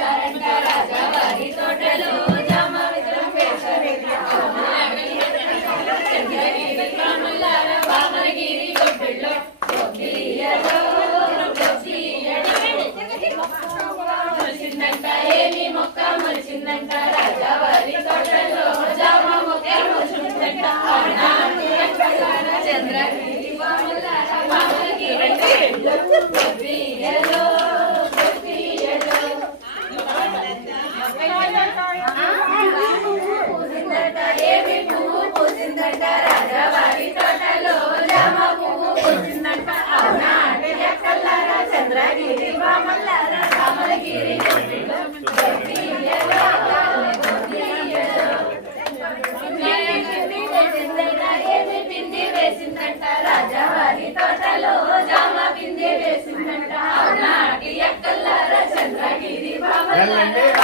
சரண் Friendly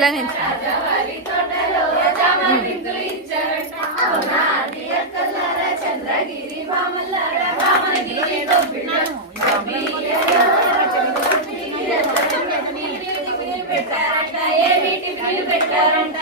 ఇలా నేను పెట్టారంట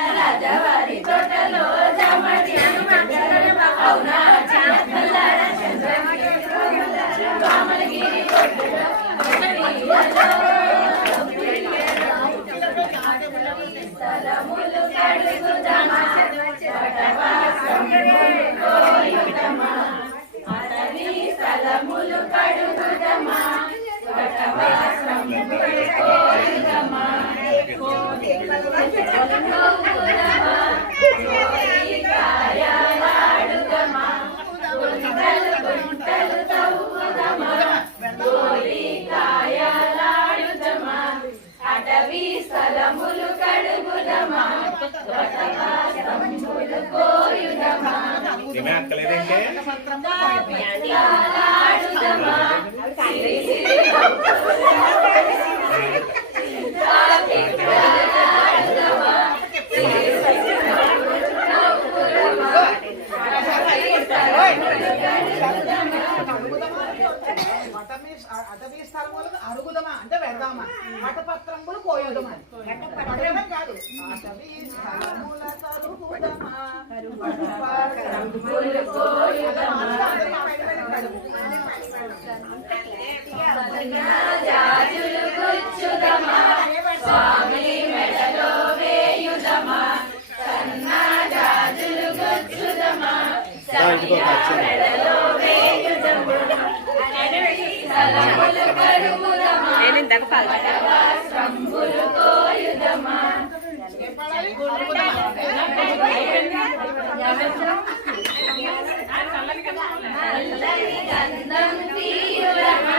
ఏంటంటే అటవీ స్థలములకు అరుగుదమా? అంటే వెడదామా? అటపత్రంబులు పోయేదమా? జాజులు కూర్చుదమా స్వామి మెడలో వేయుదమా కన్న జాజులు కూర్చుదమా సన్య మెడలో వేయుదమా సలములు కరుముదమా వడవా సంబులు కోయుదమా గంధం తీయులమా?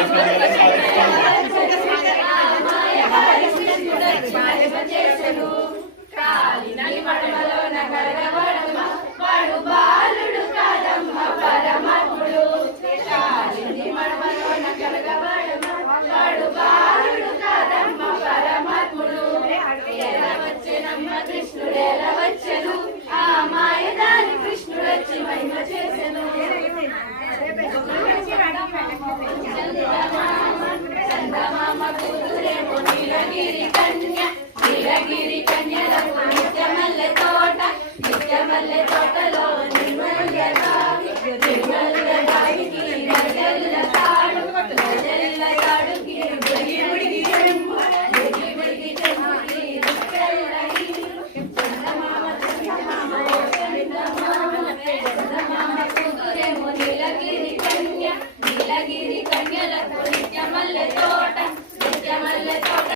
Thank you.